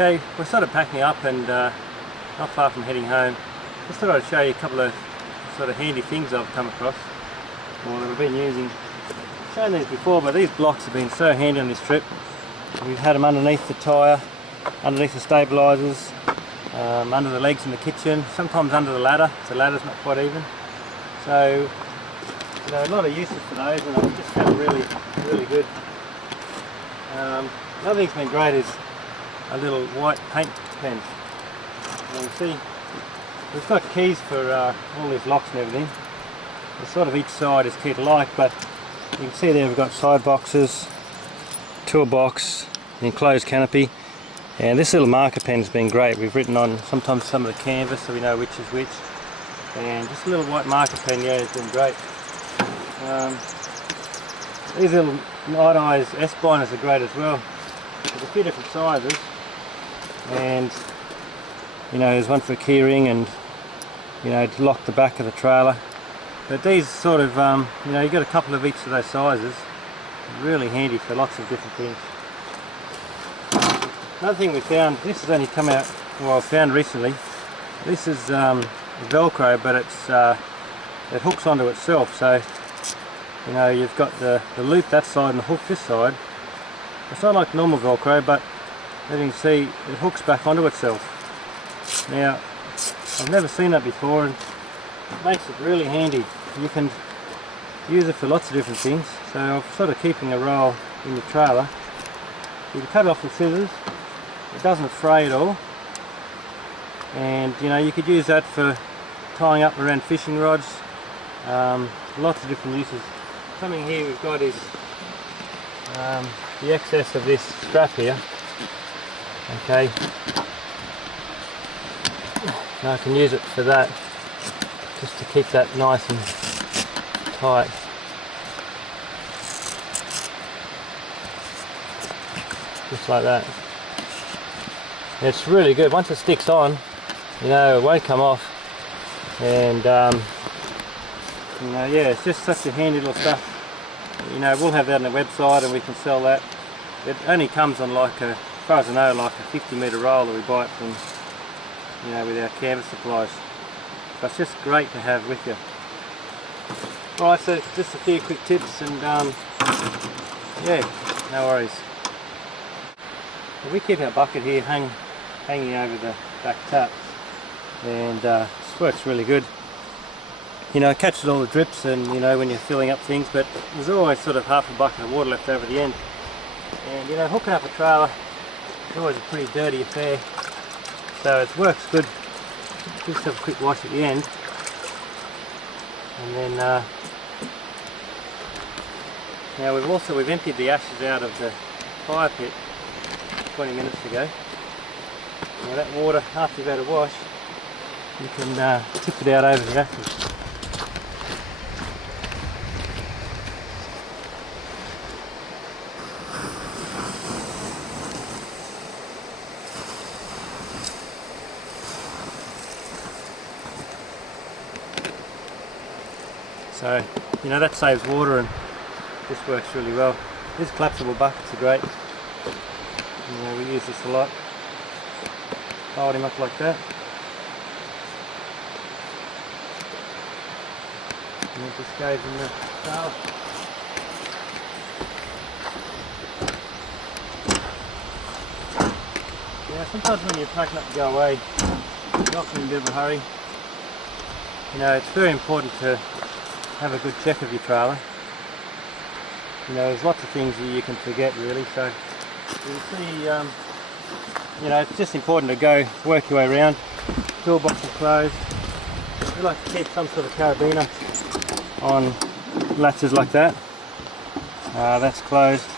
Okay, we're sort of packing up and not far from heading home. Just thought I'd show you a couple of sort of handy things I've come across, or that I've been using. I've shown these before, but these blocks have been so handy on this trip. We've had them underneath the tyre, underneath the stabilisers, under the legs in the kitchen, sometimes under the ladder. The ladder's not quite even. So, you know, a lot of uses for those, and I've just found really, really good. Another thing's been great is a little white paint pen. You can see we've got keys for all these locks and everything. It's sort of each side is key to lock, but you can see there we've got side boxes, toolbox, an enclosed canopy, and this little marker pen's been great. We've written on sometimes some of the canvas so we know which is which, and just a little white marker pen, yeah, has been great. These little night-eyes S-binders are great as well. There's a few different sizes, and you know, there's one for keyring and, you know, to lock the back of the trailer. But these sort of, you know, you got a couple of each of those sizes. Really handy for lots of different things. Another thing we found, this has only come out, well, I found recently. This is velcro, but it hooks onto itself. So, you know, you've got the loop that side and the hook this side. It's not like normal velcro, but as you can see, it hooks back onto itself. Now, I've never seen that before, and it makes it really handy. You can use it for lots of different things. So I'm sort of keeping a roll in the trailer. You can cut it off with scissors. It doesn't fray at all. And you know, you could use that for tying up around fishing rods. Lots of different uses. Something here we've got is the excess of this strap here. Okay. Now I can use it for that, just to keep that nice and tight. Just like that. It's really good. Once it sticks on, you know, it won't come off. And you know, yeah, it's just such a handy little stuff. You know, we'll have that on the website and we can sell that. It only comes on like a, as far as I know, like a 50-metre roll that we buy it from, you know, with our canvas supplies. But it's just great to have with you. Alright, so just a few quick tips, and yeah, no worries. Well, we keep our bucket here hanging over the back tap, and this works really good. You know, it catches all the drips, and you know, when you're filling up things, but there's always sort of half a bucket of water left over the end. And you know, hooking up a trailer is always a pretty dirty affair. So it works good. Just have a quick wash at the end, and then now we've emptied the ashes out of the fire pit 20 minutes ago. Now that water, after you've had a wash, you can tip it out over the ashes. So, you know, that saves water, and this works really well. These collapsible buckets are great. You know, we use this a lot. Fold him up like that. And it just goes in the trailer. Yeah, sometimes when you're packing up to go away, you're often in a bit of a hurry. You know, it's very important to have a good check of your trailer. You know, there's lots of things that you can forget really, so you can see, you know, it's just important to go work your way around. Toolbox is closed. We like to keep some sort of carabiner on latches like that. That's closed.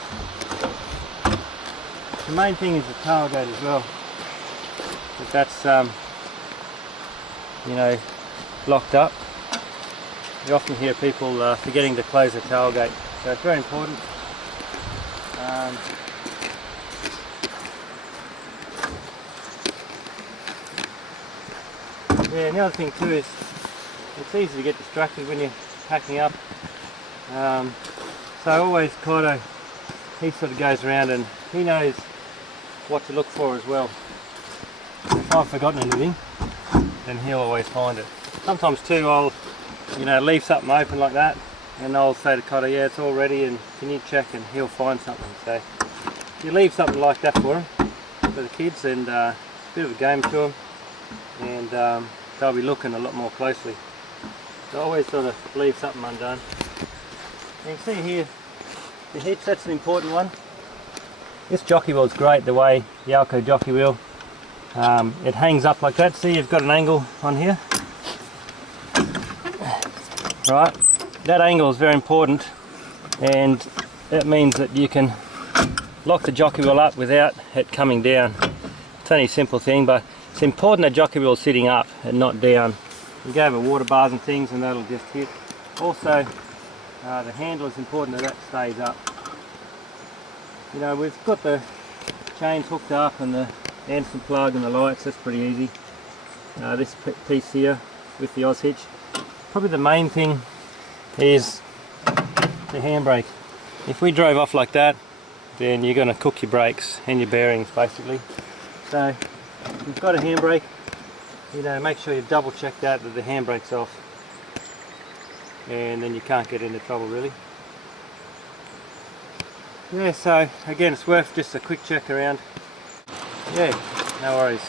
The main thing is the tailgate as well. But that's, you know, locked up. You often hear people forgetting to close the tailgate, so it's very important. Yeah, and the other thing too is it's easy to get distracted when you're packing up. So always Kaito, he sort of goes around and he knows what to look for as well. If I've forgotten anything, then he'll always find it. Sometimes too I'll leave something open like that, and I'll say to Cotter, yeah, it's all ready and can you check, and he'll find something. So if you leave something like that for him, for the kids, and a bit of a game to them, and they'll be looking a lot more closely. So I always sort of leave something undone. You can see here the hitch, that's an important one. This jockey wheel's great, the way the Alco jockey wheel, it hangs up like that. See, you've got an angle on here. Right, that angle is very important, and that means that you can lock the jockey wheel up without it coming down. It's only a simple thing, but it's important that jockey wheel is sitting up and not down. You go over water bars and things and that'll just hit. Also, the handle is important that stays up. You know, we've got the chains hooked up and the Anderson plug and the lights, that's pretty easy. This piece here with the Oz hitch. Probably the main thing is the handbrake. If we drove off like that, then you're going to cook your brakes and your bearings basically. So if you've got a handbrake, make sure you double check that the handbrake's off, and then you can't get into trouble really. Yeah, so again, it's worth just a quick check around. Yeah, no worries.